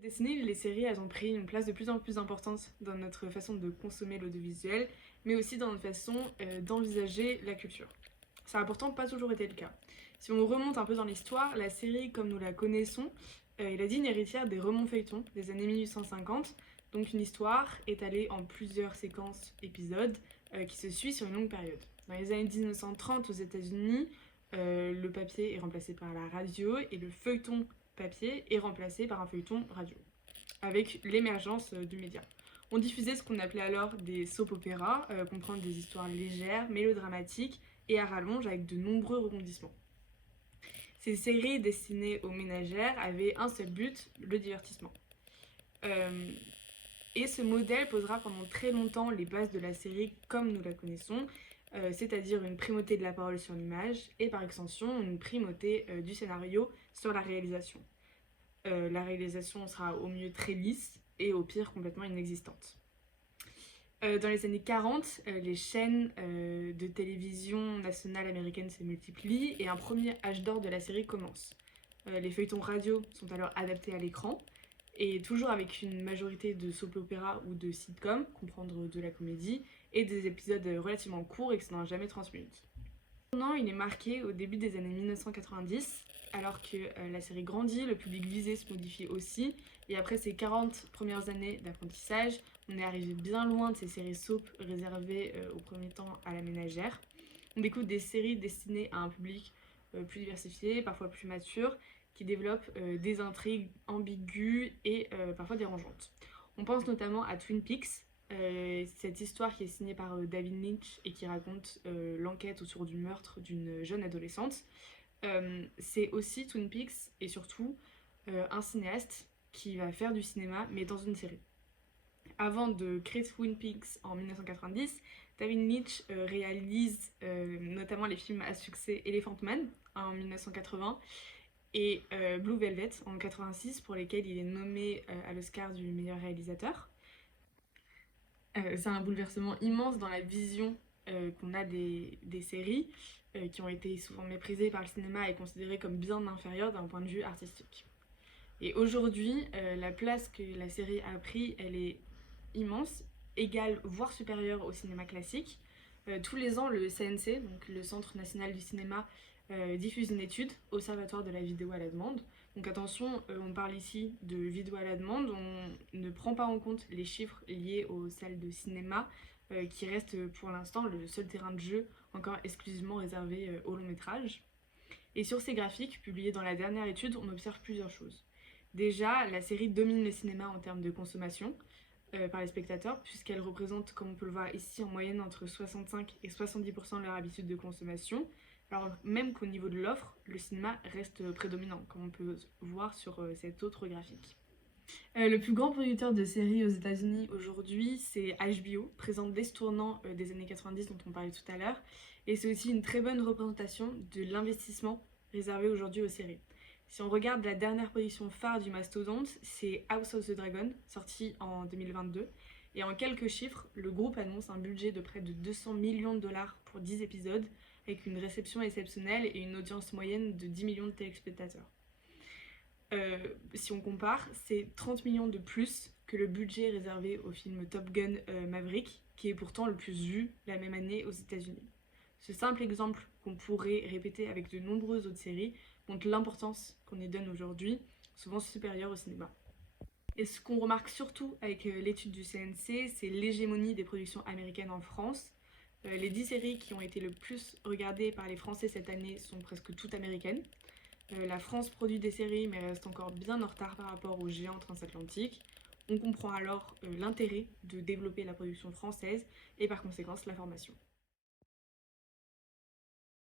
Dessinées, les séries, elles ont pris une place de plus en plus importante dans notre façon de consommer l'audiovisuel, mais aussi dans notre façon d'envisager la culture. Ça n'a pourtant pas toujours été le cas. Si on remonte un peu dans l'histoire, la série comme nous la connaissons est la digne héritière des romans feuilletons des années 1850, donc une histoire étalée en plusieurs séquences épisodes qui se suit sur une longue période. Dans les années 1930 aux États-Unis, le papier est remplacé par la radio et le feuilleton papier est remplacé par un feuilleton radio, avec l'émergence du média. On diffusait ce qu'on appelait alors des soap-opéras, comprendre des histoires légères, mélodramatiques et à rallonge avec de nombreux rebondissements. Ces séries destinées aux ménagères avaient un seul but, le divertissement. Et ce modèle posera pendant très longtemps les bases de la série comme nous la connaissons, c'est-à-dire une primauté de la parole sur l'image et par extension une primauté du scénario sur la réalisation. La réalisation sera au mieux très lisse et au pire complètement inexistante. Dans les années 40, les chaînes de télévision nationale américaine se multiplient et un premier âge d'or de la série commence. Les feuilletons radio sont alors adaptés à l'écran et toujours avec une majorité de soap-opéra ou de sitcom, comprendre de la comédie, et des épisodes relativement courts excédant jamais 30 minutes. Il est marqué au début des années 1990, alors que la série grandit, le public visé se modifie aussi, et après ces 40 premières années d'apprentissage, on est arrivé bien loin de ces séries soap réservées au premier temps à la ménagère. On découvre des séries destinées à un public plus diversifié, parfois plus mature, qui développent des intrigues ambiguës et parfois dérangeantes. On pense notamment à Twin Peaks, cette histoire qui est signée par David Lynch et qui raconte l'enquête autour du meurtre d'une jeune adolescente. C'est aussi Twin Peaks et surtout un cinéaste qui va faire du cinéma mais dans une série. Avant de créer Twin Peaks en 1990, David Lynch réalise notamment les films à succès Elephant Man en 1980 et Blue Velvet en 1986 pour lesquels il est nommé à l'Oscar du meilleur réalisateur. C'est un bouleversement immense dans la vision qu'on a des séries qui ont été souvent méprisées par le cinéma et considérées comme bien inférieures d'un point de vue artistique. Et aujourd'hui, la place que la série a pris, elle est immense, égale voire supérieure au cinéma classique. Tous les ans, le CNC, donc le Centre National du Cinéma, diffuse une étude, Observatoire de la vidéo à la demande. Donc attention, on parle ici de vidéo à la demande, on ne prend pas en compte les chiffres liés aux salles de cinéma, qui restent pour l'instant le seul terrain de jeu encore exclusivement réservé au long métrage. Et sur ces graphiques, publiés dans la dernière étude, on observe plusieurs choses. Déjà, la série domine le cinéma en termes de consommation par les spectateurs, puisqu'elle représente, comme on peut le voir ici, en moyenne entre 65 et 70% de leur habitude de consommation. Alors même qu'au niveau de l'offre, le cinéma reste prédominant, comme on peut voir sur cet autre graphique. Le plus grand producteur de séries aux États-Unis aujourd'hui, c'est HBO, présent dès ce tournant des années 90 dont on parlait tout à l'heure, et c'est aussi une très bonne représentation de l'investissement réservé aujourd'hui aux séries. Si on regarde la dernière position phare du mastodonte, c'est House of the Dragon, sorti en 2022, et en quelques chiffres, le groupe annonce un budget de près de 200 millions de dollars pour 10 épisodes, avec une réception exceptionnelle et une audience moyenne de 10 millions de téléspectateurs. Si on compare, c'est 30 millions de plus que le budget réservé au film Top Gun Maverick, qui est pourtant le plus vu la même année aux États-Unis. Ce simple exemple qu'on pourrait répéter avec de nombreuses autres séries montre l'importance qu'on y donne aujourd'hui, souvent supérieure au cinéma. Et ce qu'on remarque surtout avec l'étude du CNC, c'est l'hégémonie des productions américaines en France. Les 10 séries qui ont été le plus regardées par les Français cette année sont presque toutes américaines. La France produit des séries mais reste encore bien en retard par rapport aux géants transatlantiques. On comprend alors l'intérêt de développer la production française et par conséquent la formation.